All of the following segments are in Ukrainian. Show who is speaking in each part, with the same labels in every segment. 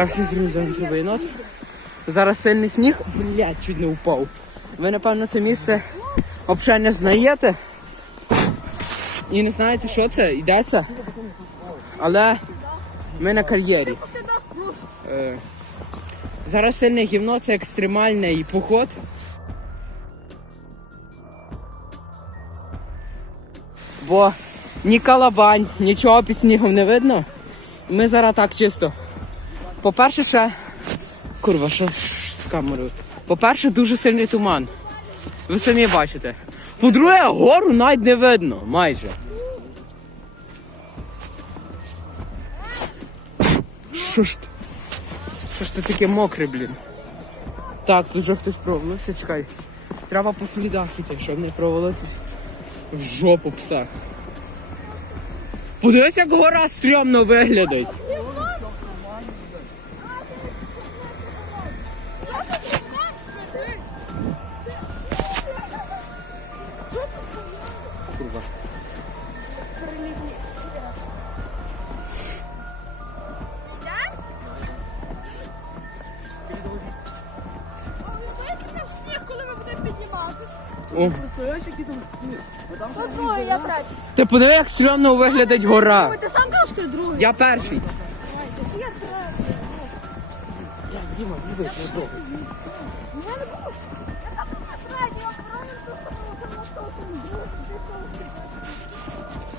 Speaker 1: Так що грузимо трубинот. Зараз сильний сніг. Блядь, чуть не впав. Ви, напевно, це місце взагалі не знаєте. І не знаєте, що це йдеться. Але ми на кар'єрі. Е, Зараз сильне гівно, це екстремальний поход. Бо ні калабань, нічого під снігом не видно. Ми зараз так чисто. По-перше, ще. Курва, що з камерою? По-перше, дуже сильний туман. Ви самі бачите. По-друге, гору навіть не видно, майже. Що ж ти? Що ж ти таке мокре, блін? Так, тут вже хтось провалився, чекай. Треба по слідах іти, щоб не провалитись в жопу пса. Подивись, як гора стрьомно виглядить.
Speaker 2: Я третій.
Speaker 1: ти подиви, як стрьомно виглядить гора.
Speaker 2: Ой, ти сам кажеш, ти другий.
Speaker 1: Я перший.
Speaker 2: Це я третій.
Speaker 1: Діма, зніби це
Speaker 2: Я не буду.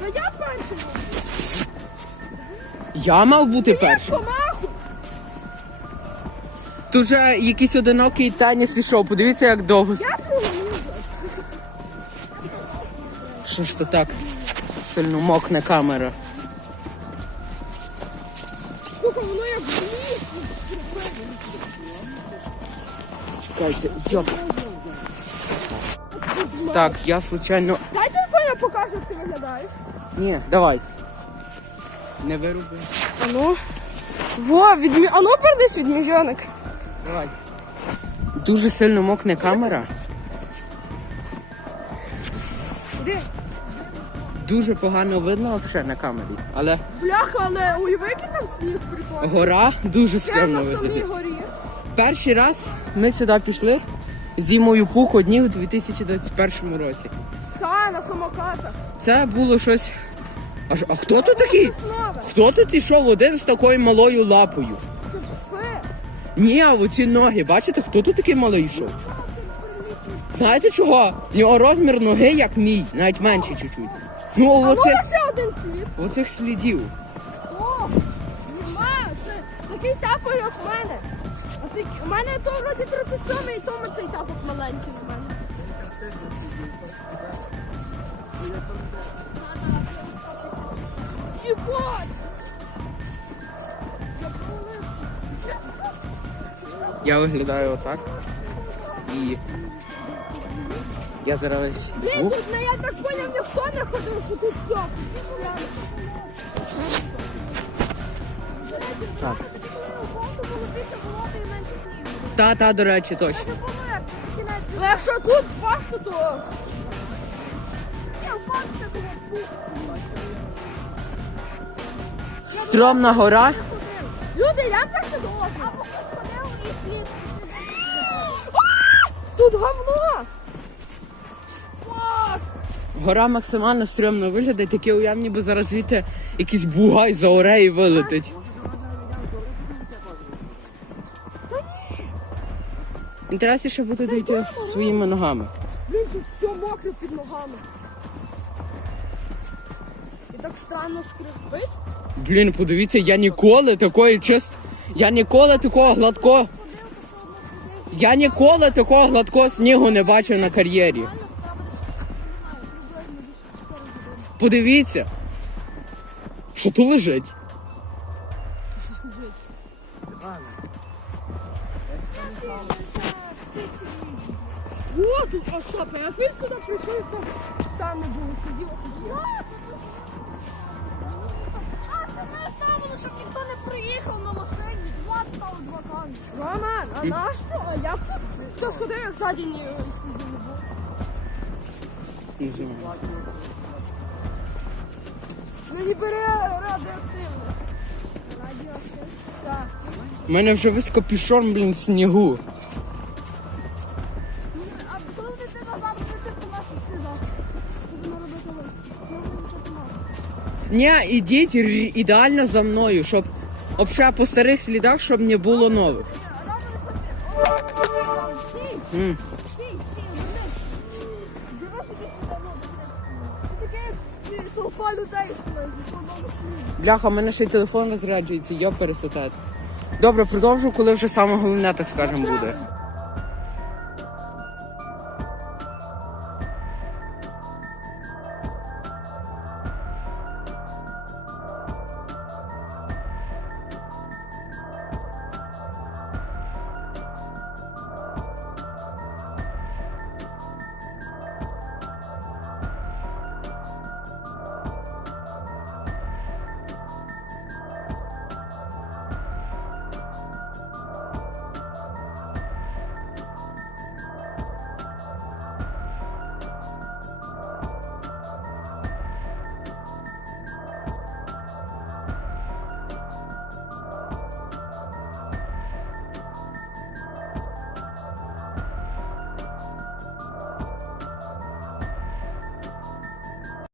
Speaker 2: Я я правильно тут. Та я.
Speaker 1: Я мав бути перший.
Speaker 2: Помаху.
Speaker 1: Тут вже якийсь одинокий теніс ішов. Подивіться, як довго.
Speaker 2: Я другий.
Speaker 1: Що так? Сильно мокне камера.
Speaker 2: Слухай, воно як.
Speaker 1: Чекайте, йоп. Так, я случайно.
Speaker 2: Дай телефон, я покажу, як ти виглядаєш.
Speaker 1: Ні, давай. Не вируби.
Speaker 2: Ану. Во, відмі... Ану, передись відміжонок.
Speaker 1: Давай. Дуже сильно мокне камера. Дуже погано видно взагалі на камері. Але
Speaker 2: Бляха, але уяви, який там сніг прикольний.
Speaker 1: гора дуже сильно виглядає.
Speaker 2: горі.
Speaker 1: Перший раз ми сюди пішли з Дімою Пух одні у 2021 році.
Speaker 2: Та, на самокатах.
Speaker 1: Це було щось. А, ж- а хто тут такий? Хто тут ішов один з такою малою лапою?
Speaker 2: Це.
Speaker 1: Ні, а оці ноги, бачите, хто тут такий малий йшов? Знаєте чого? В нього розмір ноги як мій, навіть менший чуть-чуть. Ну,
Speaker 2: А
Speaker 1: оце,
Speaker 2: ще один слід.
Speaker 1: оцих слідів.
Speaker 2: О, нема, це такий тапок, як в мене. А ти, у мене то вроді 37 і тому цей тапок маленький в мене. Єбать!
Speaker 1: Я виглядаю отак. І я зараз
Speaker 2: Ні, тут не я так поняв, ніхто не ходив, що тут все.
Speaker 1: Так. Та, та, до речі, точно.
Speaker 2: Ну якщо тут впасти, то... То я
Speaker 1: гора.
Speaker 2: Люди, я так довго. Або хтось ходив і слід.
Speaker 1: Гора максимально стрьомно виглядає, таке уяв, ніби зараз звідти якийсь бугай за оре і вилетить. Інтересніше буде дійти своїми ногами.
Speaker 2: Блін, тут все мокре під ногами. І так странно скрипить.
Speaker 1: Блін, подивіться, я ніколи такої чист. Я ніколи такого гладкого. Я ніколи такого гладкого снігу не бачив на кар'єрі. Подивіться. Що тут лежить?
Speaker 2: Щось лежить. О, тут, а стоп, а він сюди прийшов, там, там не було, охуєв. А, це ставили, щоб ніхто не приїхав на машині. Два стало два камні. Роман, а нащо? А як тут? Хто сходив, як ззаді ні сліду не було?
Speaker 1: Знаю.
Speaker 2: Не бере радіоактивне. Радіоактивне? Так.
Speaker 1: У мене вже весь капюшон, блін, в снігу.
Speaker 2: А коли ти? Будемо робити.
Speaker 1: Ні, ідіть ідеально за мною, щоб обше по старих слідах, щоб не було нових.
Speaker 2: Стій! Толпа людей.
Speaker 1: Бляха, в мене ще й телефон розряджується, я пересетет. Добре, продовжу, коли вже саме головне, так скажемо, буде.